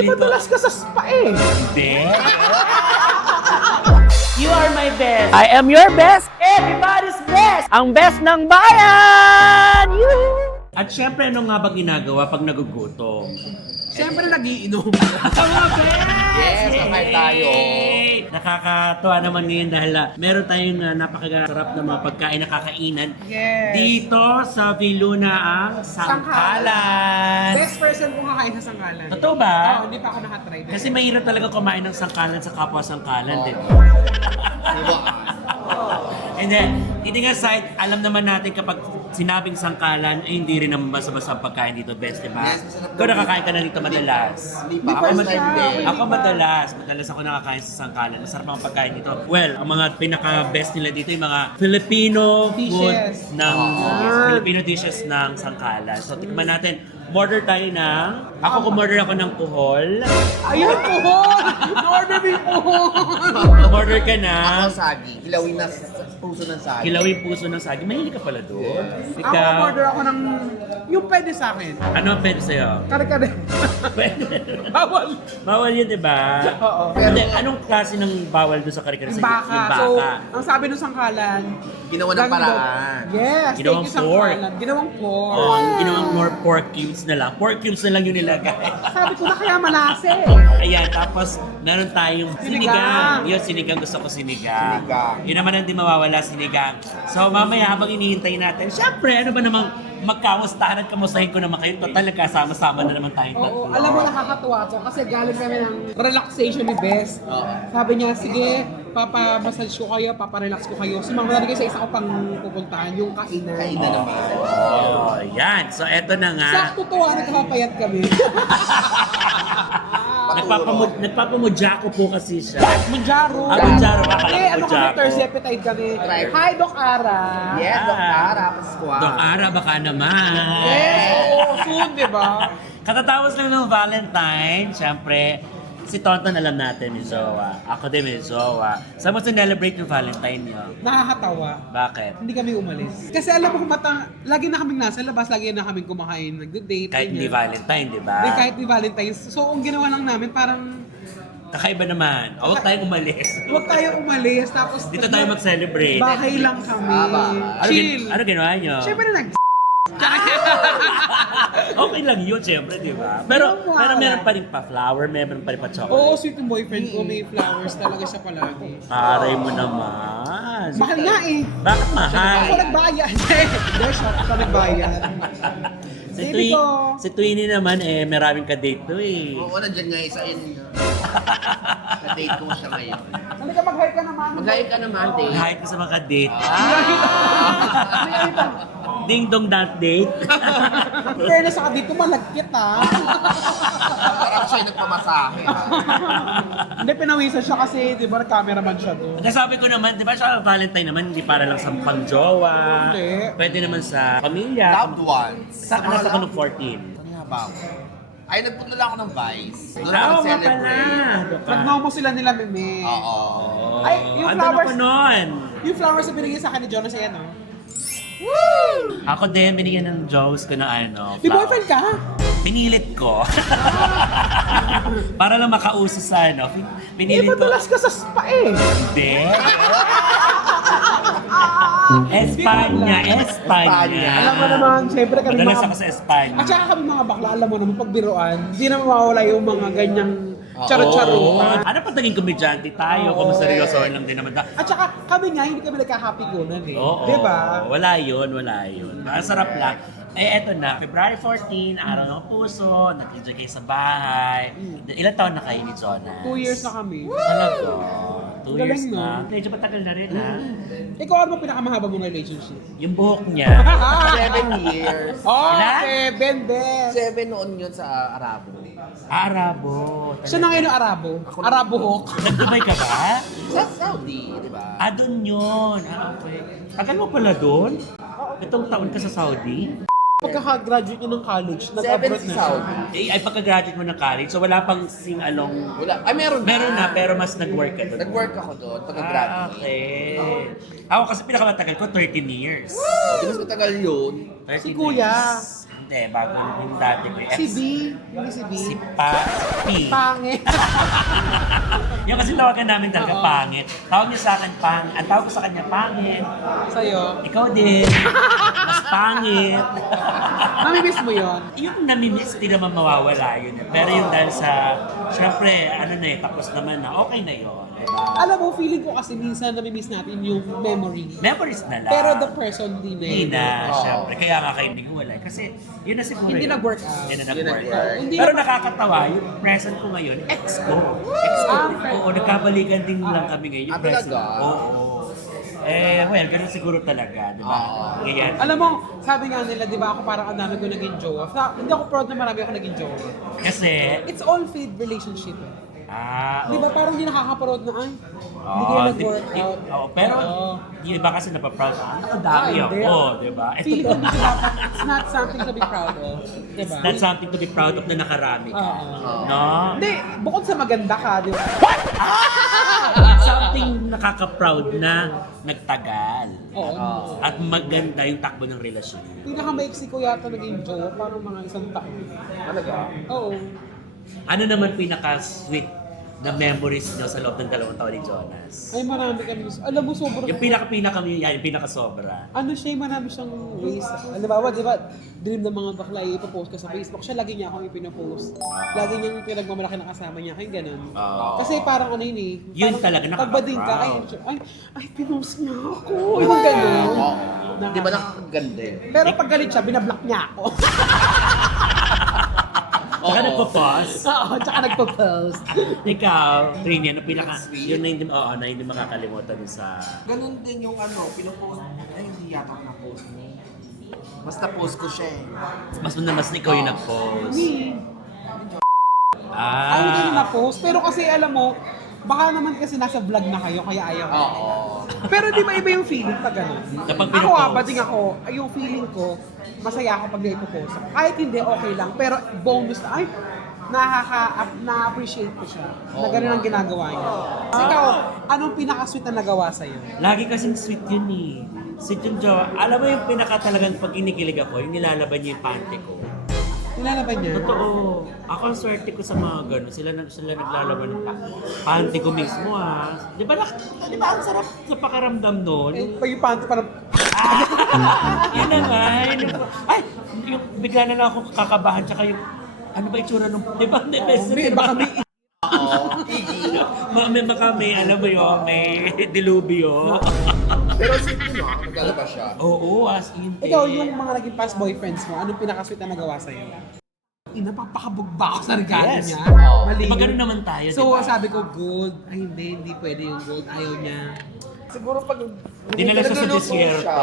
Madalas ka sa spa eh. Hindi. You are my best. I am your best. Everybody's best. Ang best ng bayan. At syempre, ano nga ba ginagawa pag nagugutom? Siyempre nagiinom. Ang mga best! Yes, kakain tayo. Nakakatuwa naman ngayon dahil meron tayong napakasarap na mga pagkain na kakainan. Yes. Dito sa Viluna ang Sangkalan. Best person kung kakain sa sangkalan. Totoo ba? Oo, hindi pa ako nakatry. Kasi mahirap talaga kumain ng sangkalan sa kapwa sangkalan, di ba? And then, kidding aside, alam naman natin kapag sinabing sangkalan, ay hindi rin naman basta-basta ang pagkain dito, best, di ba? Yes, masarap. Ikaw nakakain ka na dito madalas. Hindi pa. Ako, First time din. ako madalas ako nakakain sa sangkalan. Masarap ang pagkain dito. Well, ang mga pinaka-best nila dito yung mga Filipino food Dishes. ng Filipino dishes ng sangkalan. So, tikman natin. Order tayo ng... Ako kumorder ako ng kuhol. Ayun, puhol! Order mo yung puhol! Order ka na. Ako sagi. Kilawin na puso ng sagi. Kilawin puso ng sagi. Mahilig ka pala doon. Ako order ako ng... Yung pwede sa akin. Ano ang pwede sa'yo? Kare-kare. Pwede. Bawal. Bawal yun, di ba? Oo. Hindi, anong klase ng bawal doon sa kare-kare? Yung baka. Yung So, baka. ang sabi nung sangkalan... Ginawa ng paraan. Yes, Ginawang thank you pork. sangkalan. Ginawang pork. Oh, ginawang more pork cubes na lang. Pork cubes na lang yung nilagay. Sabi ko na kaya malase. Ayan, tapos meron tayong Sinigang. sinigang. Yun, sinigang. Gusto ko sinigang. Sinigang. Yun naman ang di mawawala, sinigang. So mamaya habang inihintay natin, syempre, ano ba namang magkamustahan at kamustahin ko naman kayo. Total, nagkasama-sama na naman tayong tatlo. Oo, alam mo nakakatuwa to kasi galing kami ng relaxation ni Bess. Oo. Sabi niya, sige, papa-massage ko kayo, papa-relax ko kayo. Sumama na rin kayo sa isa ko pang pupuntahan, yung kainan. Kainan naman. Oh, yan. So eto na nga. Sakto to nakakapayat kami. Nagpapamudya ko po kasi siya. Munjaro. Munjaro, akala ko Eh, ano kami, Munjaro. Thursday appetite kami. Try. Hi, Doc Ara. Yes, Dr. Pascual. Dok Ara, baka naman. Yes, oo, soon, di ba? Katatapos lang ng Valentine, syempre, si Tonton alam natin, may jowa. Ako din may jowa. Saan mo celebrate yung Valentine niyo? Nakakatawa. Bakit? Hindi kami umalis. Kasi alam mo, lagi na kaming nasa labas, lagi na kaming kumakain, nag-date. Kahit hindi ganyan. Valentine, di ba? Hindi, kahit di Valentine's. So, ang ginawa lang namin, parang Kakaiba naman. O, huwag tayong umalis. huwag tayo umalis, tapos Dito tayo mag-celebrate. bahay lang kami. Ano, Chill. ano ginawa niyo? Siyempre Okay lang yun, syempre, di ba? Pero, Wala. pero meron pa rin pa-flower, meron pa rin pa-chocolate. Oo, sweet yung boyfriend ko, may flowers talaga siya palagi. Aray mo naman. Mahal nga eh. Bakit mahal? Ako nagbayad. Hindi, shop ka nagbayad. Si, Baby ko. Si Twinnie naman maraming ka-date to eh. Oo, nandiyan nga isa yun. Ka-date ko siya ngayon. Hindi ka mag-hi ka naman. Mag-ayos ka naman, date. Kahit sa mga date. Hindi ka Ding dong that date. fairness ako dito, malagkit ah. Parang siya yung nagpamasahe. Hindi, pinawisan siya kasi, di ba, cameraman siya doon. Nasabi ko naman, di ba siya Valentine naman, hindi para lang sa pang-jowa. Hindi. Pwede naman sa pamilya. Loved ones. Sa nasa ko ng 14. Ano nga ba ako? Ay, nagpunta lang ako ng Vice. Doon Oo ako nga pala. celebrate. Doka. Nagnomo sila nila, Meme. Oo. Ay, yung Andun flowers- ako nun. Yung flowers na binigay sa akin ni Jonas, ayan oh. Ako din, binigyan ng Joes ko na ano. May flower. boyfriend ka? Pinilit ko. Para lang makauso sa ano. Pinilit ko. Madalas ka sa spa eh. Hindi. Espanya. Alam mo naman, siyempre kami Madalas mga... ako sa Espanya. At saka kami mga bakla, alam mo naman, pagbiruan, hindi na mawawala yung mga ganyang charot-charutan. Ano pa naging komedyante tayo? Kung seryoso lang din naman. At saka kami nga, hindi kami nagka-happy kunan eh. Oo. Di ba? Wala yun. Ang sarap lang. Eto na, February 14, araw ng puso, nag-enjoy kayo sa bahay. Ilan taon na kayo ni Jonah? 2 years na kami. Talaga? 2 years Galing, no? na? Medyo matagal na rin, ha? Ikaw, ano mo pinakamahaba mong relationship? Yung buhok niya. 7 years. Oh, Ilan? 7 best. 7 noon yun sa Arabo. Arabo. Siya na ngayon ang Arabo. Arabo Hawk. Nag-Dubai ka ba? Sa Saudi, di ba? Doon yun. Okay. Tagal mo pala doon? Itong taon ka sa Saudi? Pagkaka-graduate niya ng college, 7 nag-abroad si na siya. Saudi. Ay pagka-graduate mo ng college, so wala pang sing-along... Wala. Ay, meron na. Meron na, pero mas nag-work ka doon. Nag-work ako doon, pagka-graduate. Okay. Ako kasi pinakamatagal ko, 13 years. Di mas matagal yun. 13 Si Kuya. years. Hindi, bago yung dati ko. Si B. Hindi si B. Si P. Pangit. Yung kasi tawagan namin talaga Oo. pangit. Tawag niya sa akin ang tawag ko sa kanya pangit. Sa'yo. Ikaw din. Mas pangit. Namimiss mo yun? Yung namimiss, di naman mawawala yun. Pero yung dahil sa, syempre, ano na tapos naman na, okay na yun. Diba? Alam mo, feeling ko kasi minsan namimiss natin yung memory. Memories na lang. Pero the person, di na. Hindi na, Oo. syempre. Kaya nga kayo hindi wala. Kasi yun na siguro. Hindi yun. nag-work out. Hindi na Hindi nag-work nag-work. out. Hindi Pero na- nakakatawa, yung present ko ngayon, ex ko. Ex ko. Ah, friend. Oo, nagkabalikan din lang kami ngayon. Yung Ah, present talaga? ko. Oo. Well, ganun siguro talaga, di ba? Oo. Ganyan. Alam mo, sabi nga nila, di ba ako parang ang dami ko naging jowa. Hindi ako proud na marami ako naging jowa. Kasi, It's all fade relationship. Di ba parang hindi nakaka-proud na ay, hindi kayo nag-work out. Pero, Oo. yung iba kasi napaproud. Ang dami Ah, hindi. ako, di ba? Feeling ko hindi ko dapat, it's not something to be proud of. Di ba? That's something to be proud of na nakarami ka. Oo. No? Hindi, bukod sa maganda ka, di ba? Something nakaka-proud na nagtagal. Oo. At maganda yung takbo ng relasyon. Pinaka-maiksi ko yata naging jowa, parang mga isang taon. Talaga? Oo. Ano naman pinaka-sweet na memories nyo sa loob ng 2 taon ni Jonas? Ay, marami kami. Alam mo, sobrang... Yung yung pinaka-sobra. Ano siya, marami siyang ways. Halimbawa, di ba, dream ng mga bakla, ipopost ka sa Facebook. Siya, lagi niya akong ipinopost. Lagi niyang pinagmamalaki na kasama niya, kaya ganun. Oo. Kasi parang ano yun eh. Yun parang talaga, pagbading ka, nakaka-proud. ay, pinost niya ako. Yung ganun. Oo. Di ba nakakaganda eh? Pero pag galit siya, binablock niya ako. Saka Oo. nagpo-pause. Oo, tsaka nagpo-post. Ikaw, Trini, ano yun na hindi makakalimutan dun sa... Ganun din yung pinopost. Ay, hindi yata ako na-post mo. Mas na-post ko siya eh. Mas ikaw yung nag-post. Me. Ah. Ayaw din na-post. Pero kasi alam mo, baka naman kasi nasa vlog na kayo, kaya ayaw. Oo. Pero di ba iba yung feeling pag gano'n? Kapag Ako pinopost. bading ako, yung feeling ko, masaya ako pag naipopost ako. Kahit hindi, okay lang. Pero bonus na, ay, na-appreciate ko siya. Na gano'n ang ginagawa niya. Kasi ikaw, anong pinaka-sweet na nagawa sa'yo? Lagi kasing sweet yun eh. Sweet yung jowa. Alam mo yung pinaka talagang pag inikilig ako, yung nilalaban niya yung pante ko. Nilalaban niya? Totoo. Ako ang swerte ko sa mga gano'n. Sila naglalaban ng pante ko mismo ha. Di ba ang sarap sa pakiramdam nun? Eh, pag yung panty parang, Yun na nga. Ay! Yung bigla na lang ako kakabahan tsaka yung ano ba itsura nung, di ba? may, baka may Oo. Baka may, alam mo yun, may dilubyo. Pero sweet yun naglalabas siya. Oo, as in. ikaw, yung mga naging past boyfriends mo, anong pinaka-sweet na nagawa sa'yo? Napapakabog ba ako sa regalo Yes. niya? Oo. Mali. Di ba ganun naman tayo, So, di ba? sabi ko, gold. Ay, hindi pwede yung gold. Ayaw niya. Siguro pag Dinala siya sa nagluluto desierto. siya.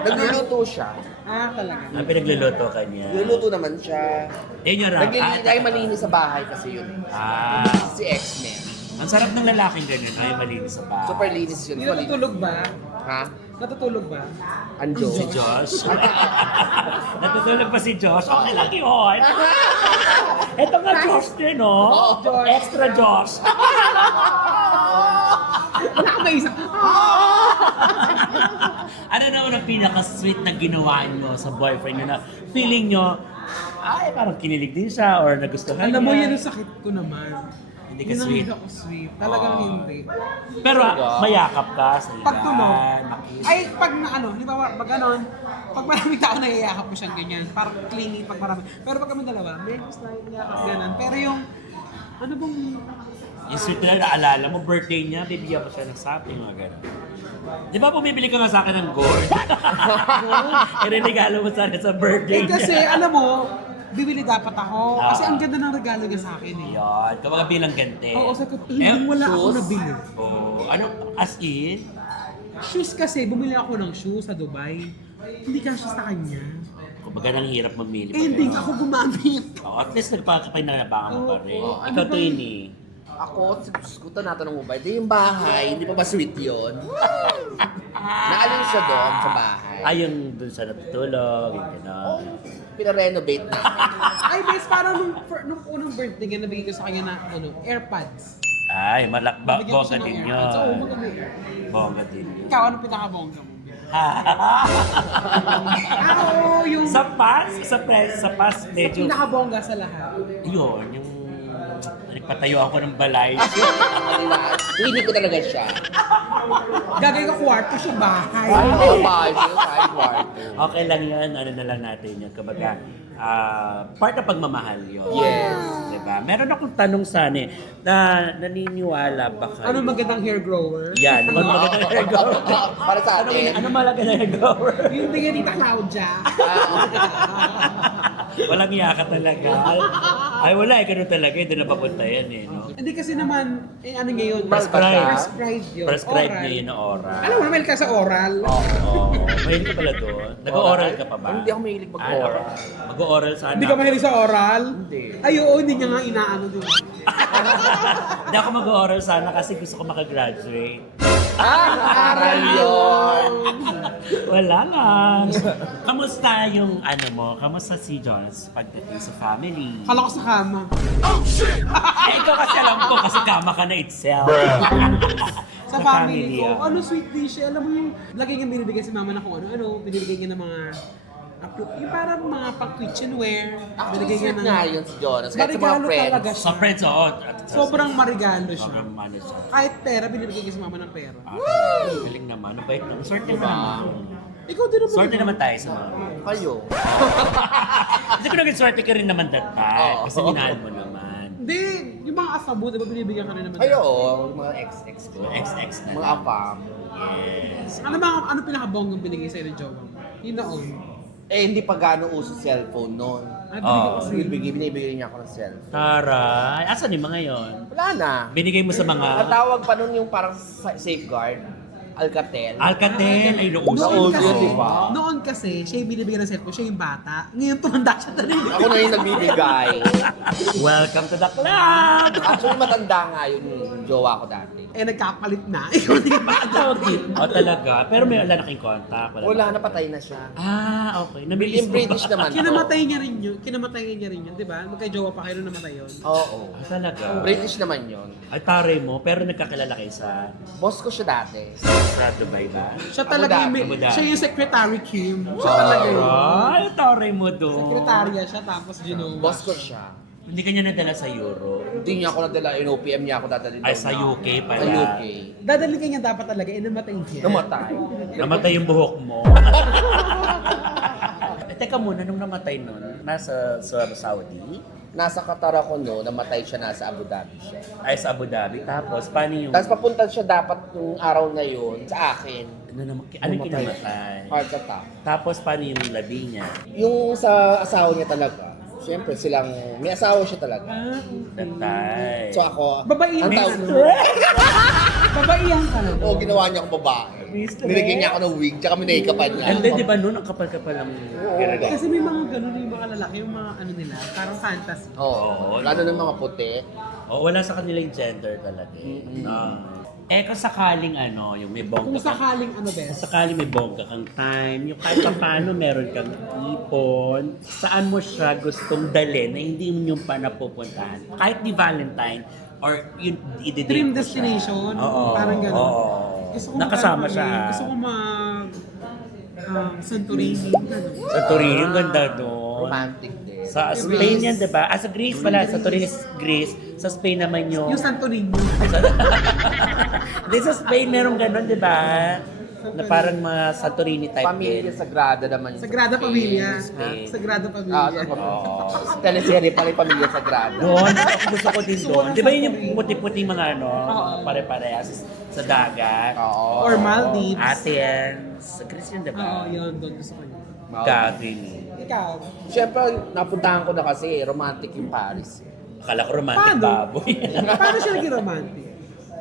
Nagluluto siya. Ah, talaga. Ang pinagluluto ka niya. Nagluluto naman siya. Yun yung rap. Naglilinis ay malinis sa bahay kasi yun. Ah. Si X-Men. Ang sarap ng lalaking ganyan, ay malinis sa bahay. Super linis yun. Hindi natutulog ba? Ha? Natutulog ba? Anjo. Si Josh. Natutulog pa si Josh. Okay lang yun. Ito nga Josh din, no? Josh. Extra Josh. Wala ka maisip. Ano naman ang pinaka-sweet na ginawa nyo sa boyfriend nyo na feeling nyo, ay, parang kinilig din siya or nagustuhan Alam mo, niya. yan ang sakit ko naman. Hindi ka Yun ang sweet. hindi ako sweet. Talagang Oh. hindi. Pero mayakap ka sa higaan, Pagtulog. makiss. Ay, pag na ano, di ba, pag ganon, pag maraming tao naiyakap ko siyang ganyan. Parang clingy pag marami. Pero pag kami dalawa, may gusto na iyakap ganun. Pero yung, ano bang, Yung sweet na naalala mo, birthday niya, bibigyan ko siya ng something, mga gano'n. Di ba bumibili ka nga sa akin ng gold? Irinigalo mo sa akin sa birthday eh kasi niya. alam mo, bibili dapat ako. Kasi Ah. ang ganda ng regalo niya sa akin eh. Yun, kumbaga bilang ganti. Oo, sa wala ako shoes? nabili. Oh, ano, as in? Shoes kasi, bumili ako ng shoes sa Dubai. Hindi kasya sa kanya. Kumbaga nang hirap mamili. Eh, hindi ako gumamit. Oh, at least nagpapinabangan mo pa rin. Oo, ano Ikaw ba to yun? yun eh. Ako, ko tanatanong mo ba? Di yung bahay, hindi pa ba sweet yun? Naalin siya doon sa bahay. Ayun dun sa natutulog, yung gano'n. Pina-renovate na. Ay, bes, parang nung unang birthday niya, nabigay ko sa kanya na, AirPods. Ay, Nabigyan ko bongga siya ng din AirPods. Oo, yun. maganda yung AirPods. Bongga din yun. Ikaw, ano pinakabongga mo? Oo, yung Sa pas, medyo, pinakabongga sa lahat. yun, yung nagpatayo ako ng balay. Hindi ko talaga siya. Gagay ka kwarto siya bahay. Ay, bahay ko, kahit kwarto. Okay lang yan, ano na lang natin yun. Kumbaga, part ng pagmamahal yun. Yes. Diba? Meron akong tanong sana na naniniwala ba kayo? Ano magandang hair grower? Yan, ano magandang hair grower? Para sa atin. Ano malaga na hair grower? Yung tingin ni Claudia. Walang iya ka talaga. Ay, wala eh, ganun talaga. Hindi na papunta yan eh, no? Hindi kasi naman, ano ngayon? Prescribed. Prescribed yun. Prescribe Oral. niya yun na oral. Alam mo, naman ka sa oral. Oo. Mahilig ka pala doon. Nag-oral ka pa ba? Hindi ako mahilig mag-oral. Mag-oral sana. Hindi ka mahilig sa oral? Hindi. Ay, oo, hindi niya nga inaano din. Hindi ako mag-oral sana kasi gusto ko makagraduate. Aral yun. Wala lang. Kamusta yung ano mo? Kamusta si Jones pagdating sa family? Kala ko sa kama. Eh, ikaw kasi alam ko kasi kama ka na itself. Sa family ko, ah. ano sweet dish, alam mo yung lagi nga binibigay si mama na kung ano, binibigay niya ng mga yung parang mga pang kitchenware. Actually, Binigay sweet nga yun si Jonas. Kahit sa mga Marigalo talaga friends. siya. Sa friends, oo. Sobrang marigalo siya. Sobrang ano siya. Kahit pera, binibigay niya si mama ng pera. Galing naman. Mabait naman. Swerte ka naman. Ikaw din naman. Swerte naman tayo sa mga. Kayo. Hindi ko naging swerte ka rin naman that time. Oo. Kasi minahal mo naman. Hindi, yung mga asabu, di ba binibigyan ka rin naman? Kayo, mga ex-ex ko. XX na. Mga apam. Yes. Ano pinakabonggang binigay sa'yo ng jowa mo? Yun noon. Eh, hindi pa gano'ng uso cellphone noon. Ay, binigay ko kasi. Binibigay niya ako ng cellphone. Taray. Asan yung mga yon? Wala na. Binigay mo sa Ang mga tawag pa nun yung parang safeguard. Alcatel. Alcatel. Ay, nauso. Nauso Noon kasi, yun, di ba? noon kasi, siya yung binibigyan ng cellphone, siya yung bata. Ngayon tumanda siya talaga. Ako na yung nagbibigay. Welcome to the club! Actually, matanda nga yun yung jowa ko dati. Eh, nagkakapalit na. Ikaw hindi ka bata. Oh, talaga. Pero may wala na kayong contact. Wala, napatay na siya. Ah, okay. Nabilis Yung mo British ba? naman to. Kinamatay niya rin yun. Kinamatay niya rin yun, di ba? Magka-jowa pa kayo nung namatay yun. Oo. Ah, talaga. British naman yun. Ay, taray mo. Pero nagkakilala kayo sa Boss ko siya dati. Dubai ba? Siya talaga yung, Abu Dhabi. siya yung secretary Kim. Siya talaga yun. Ay, taray mo doon. Sekretarya siya, tapos Genova. Boss ko siya. Hindi ka niya nadala sa Euro. Hindi niya ako nadala, in-OPM niya ako dadalhin. Ay, daw sa na- UK pala. Sa UK. Dadalhin ka niya dapat talaga, eh namatay niya. Namatay. Namatay yung buhok mo. Teka muna, nung namatay nun, nasa sa Saudi? Nasa Qatar ako no, namatay siya, nasa Abu Dhabi siya. Ay, sa Abu Dhabi. Tapos, paano yung... Tapos papunta siya dapat nung araw na yun sa akin. Anong Namatay. kinamatay? Heart attack. Tapos, paano yung labi niya? Yung sa asawa niya talaga, siyempre silang, may asawa siya talaga. Tatay. So ako, Babaihan ang ka tawag, na. Babaihan ka na. oo, ginawa niya akong babae. Nilagyan niya ako ng wig, tsaka minake-upan niya. And then, di ba nun, ang kapal-kapal ang ginagawa? Kasi may mga ganun yung mga lalaki, yung mga ano nila, parang fantasy. Oo, lalo ng mga puti. O, wala sa kanilang gender talaga eh. No. Eh, kung sakaling ano, yung may bongga Kung sakaling ano, Kung best. sakaling may bongga kang time, yung kahit pa paano meron kang ipon, saan mo siya gustong dalhin na hindi mo yung pa napupuntahan? Kahit ni Valentine, or yung i-date Dream mo siya. destination, Oo, parang ganun. oo. Gusto ko Nakasama mag- siya. Gusto ko mag Santorini. Ganun. Sa Torino, yung ganda doon. Romantic din. Sa Spain yan, di ba? Ah, sa Greece pala. Sa Torino is Greece. Sa Spain naman yung... Yung Santorini. Hindi, sa Spain meron ganun, di ba? Na parang mga Santorini type Pamilya din. Sagrada naman. yun sa Sagrada Spain. Pamilya. Spain. Sagrada Ah, Pamilya. sa teleserye pala yung Pamilya Sagrada. Doon, gusto ko din doon. Di ba yun yung Santorini. puti-puti mga ano, Oo. pare-parehas sa dagat? Oo. Or Maldives. Athens. Sa Greece yun, di Oo, ba? yun. Doon gusto ko yun. Gagawin. Ikaw. Siyempre, napuntahan ko na kasi, romantic yung Paris. Akala ko romantic Paano? baboy. Paano siya naging romantic?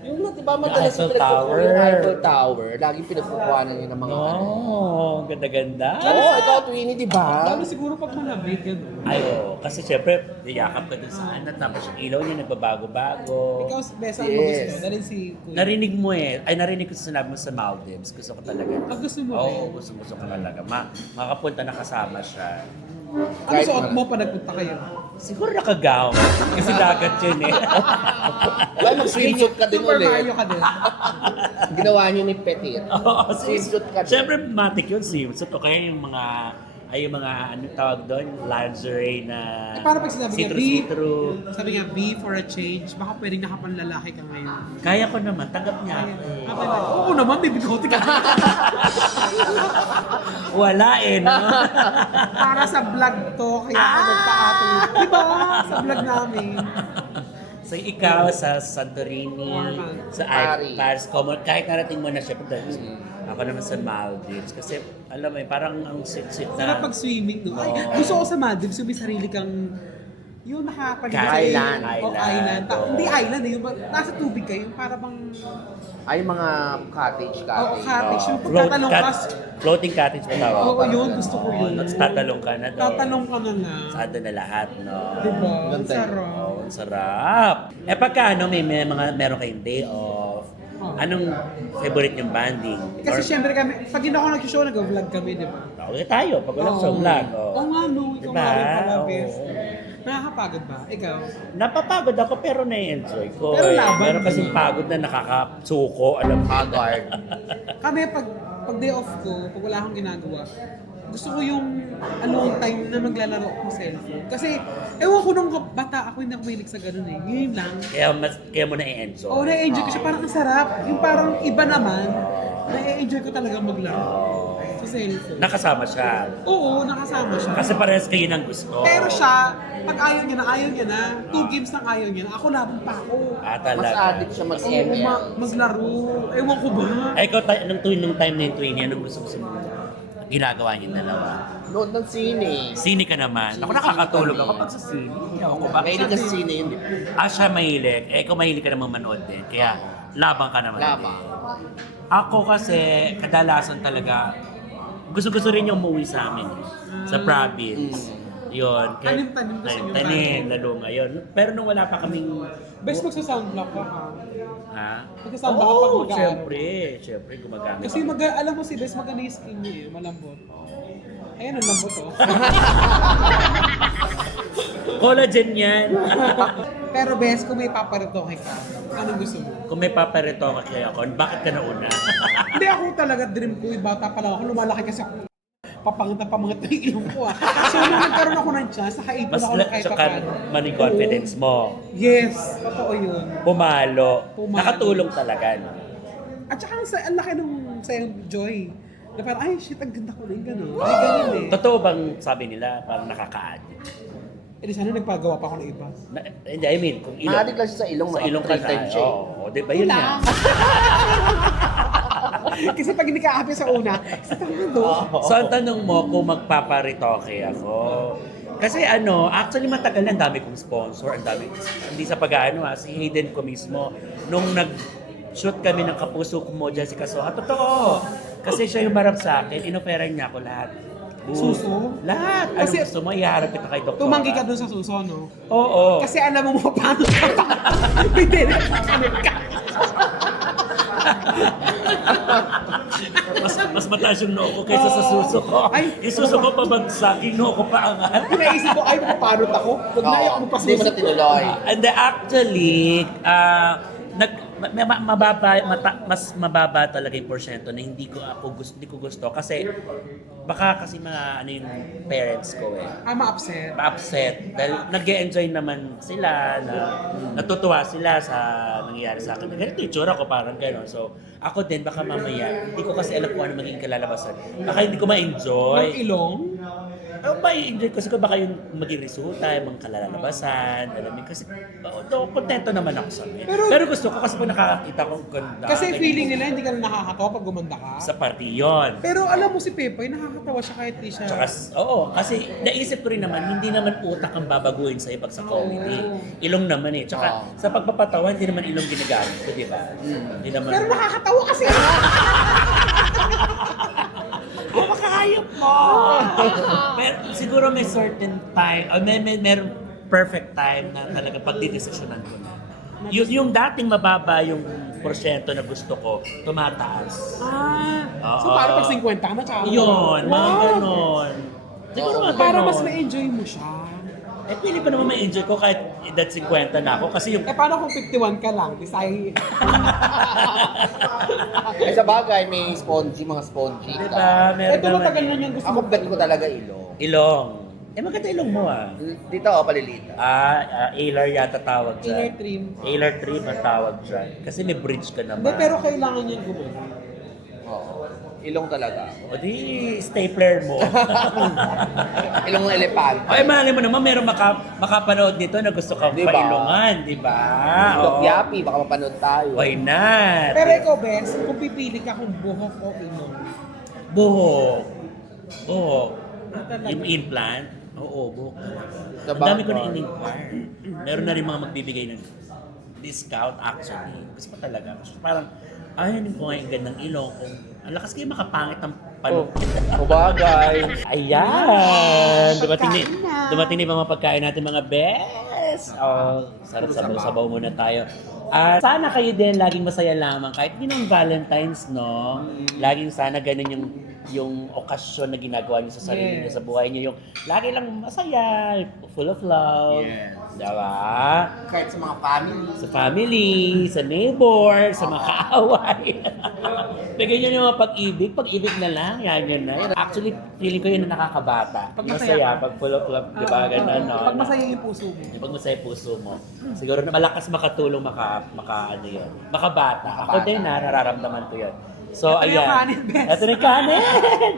Yung di ba madalas Eiffel yung Tower. Yung Eiffel Tower, laging pinagkukuhanan niya ng mga ano. Oh, ganda-ganda. Oo, ikaw Twinnie, di ba? Lalo siguro pag malamig, gano'n. Ay, oo. Kasi syempre, niyakap ka dun sa anak, tapos yung ilaw niya nagbabago-bago. Ikaw, Besa, ano Yes. gusto mo? Dalhin si Kuya. Narinig mo eh. Ay, narinig ko sa sinabi mo sa Maldives. Gusto ko talaga. Ah, gusto mo Oo, rin? gusto ko talaga. Makapunta na kasama siya. Ano Kahit suot wala. mo pa nagpunta kayo? Siguro naka-gown. Kasi dagat yun eh. Wala, mag-swimsuit ka din Super ulit. Mario ka din. Ginawa niyo ni Petit. Oo, Swimsuit ka din. Siyempre, matik yun, swimsuit. O kaya yung mga, yung mga, anong tawag doon? Lingerie na Eh, paano pag sinabi niya, see-through. Sabi nga, B for a change. Baka pwedeng nakapanlalaki ka ngayon. Kaya ko naman, tanggap niya ako. Oo naman, bibigote ka. Wala eh, no? Para sa vlog to, kaya ako nagpa-ato. Diba? Sa vlog namin. So ikaw sa Santorini, Orman. sa Paris. Paris, Common, kahit narating mo na siya, ako naman sa Maldives. Kasi alam mo, parang ang sit-sit Sarap na. pag swimming, no? Ay, Oo. gusto ko sa Maldives, yung may sarili kang yung nakapalimutan. Island. Island. Oo. Hindi island eh, yung nasa tubig kayo, para bang, Ay, mga cottage. oo, cottage. Yung Float- pagtatalong ka, floating cottage pa tawag. oo, yun, gusto ko yun. Tapos tatalong ka na doon. Tatalong ka na lang. Sado na lahat, no? Diba? Ang Ganda yun. sarap. Oh, ang sarap. Eh pagka meron kayong day off, Oh. anong favorite yung banding? Kasi syempre kami, pag hindi ako nag-show, nag-vlog kami, di ba? Okay tayo, pag walang show vlog. Oo nga, no. Ikaw Diba? nga rin pala, bes. Oo. Nakakapagod ba? Ikaw? Napapagod ako pero nai-enjoy ko. Pero laban Meron din kasing eh. pagod na nakakasuko, alam mo. Haggard. Kami, pag day off ko, pag wala akong ginagawa, gusto ko yung alone time na maglalaro ako sa cellphone. Kasi, ewan ko nung bata ako, hindi ako mahilig sa ganun eh. Ngayon lang. Kaya mo na-enjoy. Oo, na-enjoy ko siya. Parang ang sarap. Yung parang iba naman, na-enjoy ko talaga maglaro sa cellphone. Nakasama siya. Oo, nakasama siya. Kasi parehas kayo ng gusto. Pero siya, pag ayaw niya na. 2 games lang ayaw niya na. Ako laban pa ako. Ah, Mas talaga. addict siya Oo, mag-ML. maglaro. Ewan ko ba? Ay, ikaw, nung time na yung twin, anong gusto mo sa ginagawa niyong dalawa? Nood ng sine. Sine ka naman. Ako nakakatulog ako pag sa sine. Ako ba? Mahilig ka sa sine yun. Siya mahilig. Eh, ikaw mahilig ka naman manood din. Kaya, labang ka naman. Labang. din. Ako kasi, kadalasan talaga, gusto-gusto rin yung umuwi sa amin. Sa province. Yun. Tanim-tanim kasi yung Tanim, lalo ngayon. Pero nung wala pa kaming... Best magsa-soundblock ka ha. Ha? Magsa-soundblock ka pag Oo, mag-aaral. syempre gumagamit. Kasi alam mo si Bes, maganda yung skin niya eh, malambot. Ayan, ang lambot oh. Collagen yan. Pero Bes, kung may paparitoke ka, anong gusto mo? Kung may paparito ka kaya ako, bakit ka nauna? Hindi ako talaga dream ko, bata pa lang ako, lumalaki kasi ako. Papangit na pangat na yung ilong ko ah. So nung nagkaroon ako ng chance, nakaipon Mas ako ng kahit tsaka paano. money confidence mo. Yes, totoo yun. Pumalo. Pumalo. Nakatulong talaga. No? At saka ang laki nung sayang joy. Na parang, ay shit, ang ganda ko rin gano'n. Ay, ganun eh. Totoo bang sabi nila parang nakaka-addict? Eh, di sana nagpagawa pa ako ng iba. Hindi, I mean, kung ilong. Addict lang siya sa ilong. Sa mga ilong ka 3 times na. siya eh. Oo, di ba yun Wala. nga? Kasi pag hindi ka happy sa una, sa tangado. So ang tanong mo kung magpaparitoke ako. Kasi actually matagal na ang dami kong sponsor, ang dami, hindi sa pag-ano si Hayden ko mismo, nung nag-shoot kami ng Kapuso Ko Mo, Jessica Soha, totoo. Kasi siya yung marap sa akin, inoferan niya ako lahat. Suso? Lahat. Ano Kasi- gusto mo, iharap kita kay Doktora. Tumanggi ka dun sa suso, no? Oo. Kasi alam mo paano ka. Hindi na ka. mas mataas yung noo ko kaysa sa suso ko. Ay, yung suso ko pabagsak, yung noo ko paangat. Pinaisip ko, ay, paano ako? Huwag na ayaw mo pa Hindi mo na tinuloy. And actually, mas mababa talaga yung porsyento na hindi ko gusto kasi baka kasi mga yung parents ko eh. Ma-upset. Ma-upset dahil nag-enjoy naman sila na natutuwa sila sa nangyayari sa akin. Ganito yung tsura ko parang gano'n. So ako din baka mamaya hindi ko kasi alam kung ano magiging kalalabasan. Baka hindi ko ma-enjoy. Mag-ilong? May-enjoy kasi ko baka yung maging resulta, yung mga kalalabasan, alam mo, kasi kontento naman ako sa amin. Pero gusto ko kasi pag nakakakita ko ganda. Kasi ganyan. feeling nila hindi ka na nakakatawa pag gumanda ka. Sa party yun. Pero alam mo si Pepe, nakakatawa siya kahit di siya. Tsaka, oo, kasi naisip ko rin naman, hindi naman utak ang babaguhin sa'yo pag sa comedy. Ilong naman eh. Tsaka sa pagpapatawa, hindi naman ilong ginagamit ko, di ba? Hindi naman. Pero nakakatawa kasi. Oh, makakayop mo! Pero siguro may certain time, or merong perfect time na talaga pagdidesisyonan ko na. Yung dating mababa yung porsyento na gusto ko, tumataas. So para pag 50 ka na, tsaka. Yun, mga Wow. ganon. Siguro mga Para ganon. mas na-enjoy mo siya. Eh, pili pa naman ma-enjoy ko kahit edad 50 na ako. Kasi yung... Eh, paano kung 51 ka lang? Di sayang. Eh, sa bagay, may mga spongy Diba? ka. Meron Ito matagal na yung gusto Ako mo. bet ko talaga ilong. Ilong. Eh, maganda ilong mo ah. Dito ako palilita. Ailer yata tawag dyan. Inner trim. Ailer trim ang tawag dyan. Kasi may bridge ka naman. Hindi, pero kailangan yung gumano. Oo. Ilong talaga. O di, stapler mo. Ilong ng elepante. Ay, malay mo naman, meron makapanood nito na gusto kang Diba? pailungan, di ba? Dok Oo. Yapi, baka mapanood tayo. Why not? Pero ikaw, Bes, kung pipili ka kung buhok o ilong. Buhok. Buhok. Talaga. Yung implant? Oo, buhok. Sa Ang dami ko bagay. na in-inquire. Meron na rin mga magbibigay ng discount actually. Gusto ko talaga. Gusto ko parang, ayun ko nga yung gandang ilong. Kung ang lakas kayo makapangit ng Oh, palo. kubagay. Ayan! Dumating Pagkain na. na yung mga pagkain natin mga best! Oh, sarap sabaw muna tayo. At sana kayo din laging masaya lamang kahit hindi ng Valentine's, no? Laging sana ganun yung okasyon na ginagawa niyo sa sarili niyo, Yes. sa buhay niyo. Yung lagi lang masaya, full of love. Yes. Diba? Kahit sa mga family. Sa family, sa neighbor, sa mga kaaway. Bigyan nyo yung mga pag-ibig na lang, yan yun na. Actually, feeling ko yun na nakakabata. Pag masaya ka. Pag full of love, di ba? Ganun, no? Pag masaya yung puso mo. Pag masaya yung puso mo. Siguro na malakas makatulong ano yun, makabata. Ako din nararamdaman ko yun. So, Ito na yung ayan. kanin, Bes. Ito na yung kanin!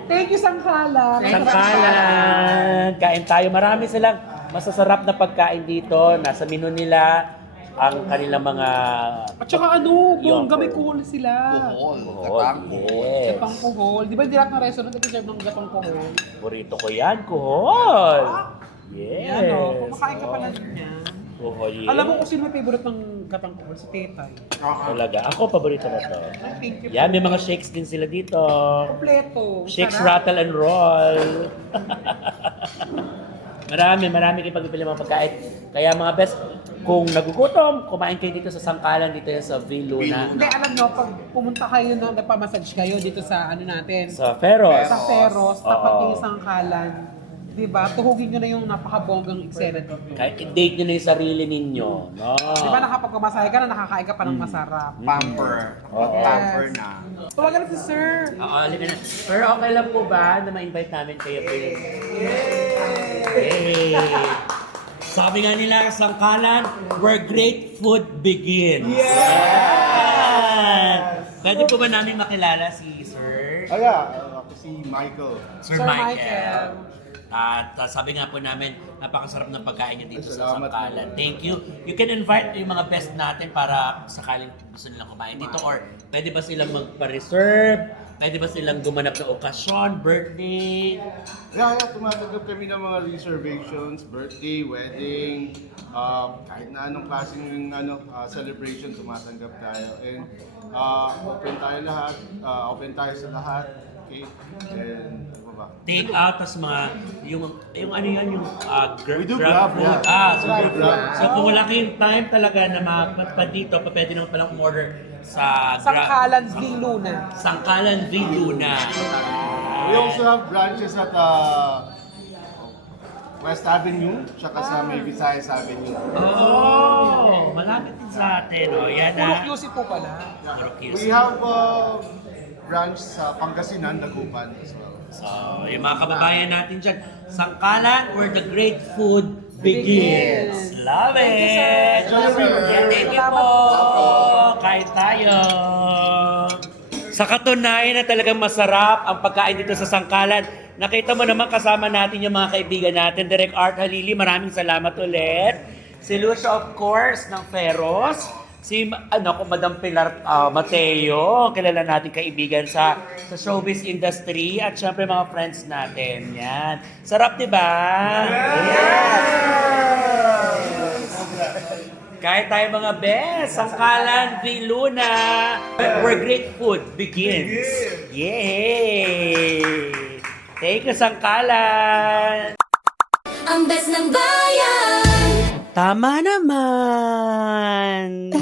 Thank you, Sangkala. Sangkalan! Kain tayo. Marami silang masasarap na pagkain dito. Nasa menu nila ang kanilang mga... At saka ano, Yun. bongga may kuhol sila. Kuhol. Oh, yes. Gatang kuhol. Di ba hindi lahat ng restaurant nag-serve ng gatang kuhol? Burrito ko yan, kuhol. Yes. Yan o, kumakain ka pala din yan. Kuhol yan. Alam mo kung sino may favorite ng gatang kuhol? Si Tetay. Talaga. Ako, paborito na to. Ay, thank you. Yan, may mga shakes din sila dito. Kompleto. Shakes, Sarap. rattle, and roll. marami kayo pagpipili mga pagkain. Kaya mga best, kung nagugutom, kumain kayo dito sa Sangkalan, dito yan sa Viluna. Hindi, alam nyo, pag pumunta kayo na nagpamassage kayo dito sa ano natin, Sa Feros. sa Feros, tapat Oo. kayo sa Sangkalan, di ba? Tuhugin nyo na yung napakabonggang eksena dito. Kahit i-date nyo na yung sarili ninyo. No? Di ba nakapagpamasahe ka na, nakakain ka pa ng masarap. Pamper. Oo. Pamper na. Tawagan na si Sir. Oo, halika na. Pero okay lang po ba na ma-invite namin kayo po yung... Yay! Sabi nga nila, Sangkalan, where great food begins. Yes! Pwede po ba namin makilala si Sir? Ako si Michael. Sir Sir Michael. Michael. At sabi nga po namin, napakasarap ng pagkain niyo dito sa Salamat Sangkalan. po. Thank you. You can invite yung mga best natin para sakaling gusto nilang kumain dito, or pwede ba silang magpa-reserve? Pwede ba silang gumanap ng okasyon, birthday? Tumatanggap kami ng mga reservations, birthday, wedding, kahit na anong klaseng celebration, tumatanggap tayo. And open tayo lahat, open tayo sa lahat. Okay? And ano ba? Take out, tas mga, yung ano yan, yung We do Grab, food. yeah. So, Grab, Grab. so kung wala kayong time talaga na pa dito, pwede naman palang umorder sa Sangkalan V. Luna. Sangkalan Viluna. We also have branches at West Avenue, tsaka sa May Visayas Avenue. Oh, malapit din sa atin. Oh, yan Puro na. QC po pala. Puro QC. We have branch sa Pangasinan, Dagupan as well. So, yung mga kababayan natin dyan, Sangkalan, where the great food begins. Love it! Thank you, sir. Yeah, thank you po! Kain tayo! Sa katunayan na talagang masarap ang pagkain dito sa Sangkalan, nakita mo naman kasama natin yung mga kaibigan natin, Direk Art Halili, maraming salamat ulit. Si Lucia, of course, ng Feros. Si Madam Pilar Mateo, kilala natin kaibigan sa showbiz industry, at syempre mga friends natin. Yan. Sarap, di ba? Yes! Kahit tayo mga best, Sangkalan, Viluna, where great food begins. Yay! Thank you, Sangkalan! Ang best ng bayan! Tama naman!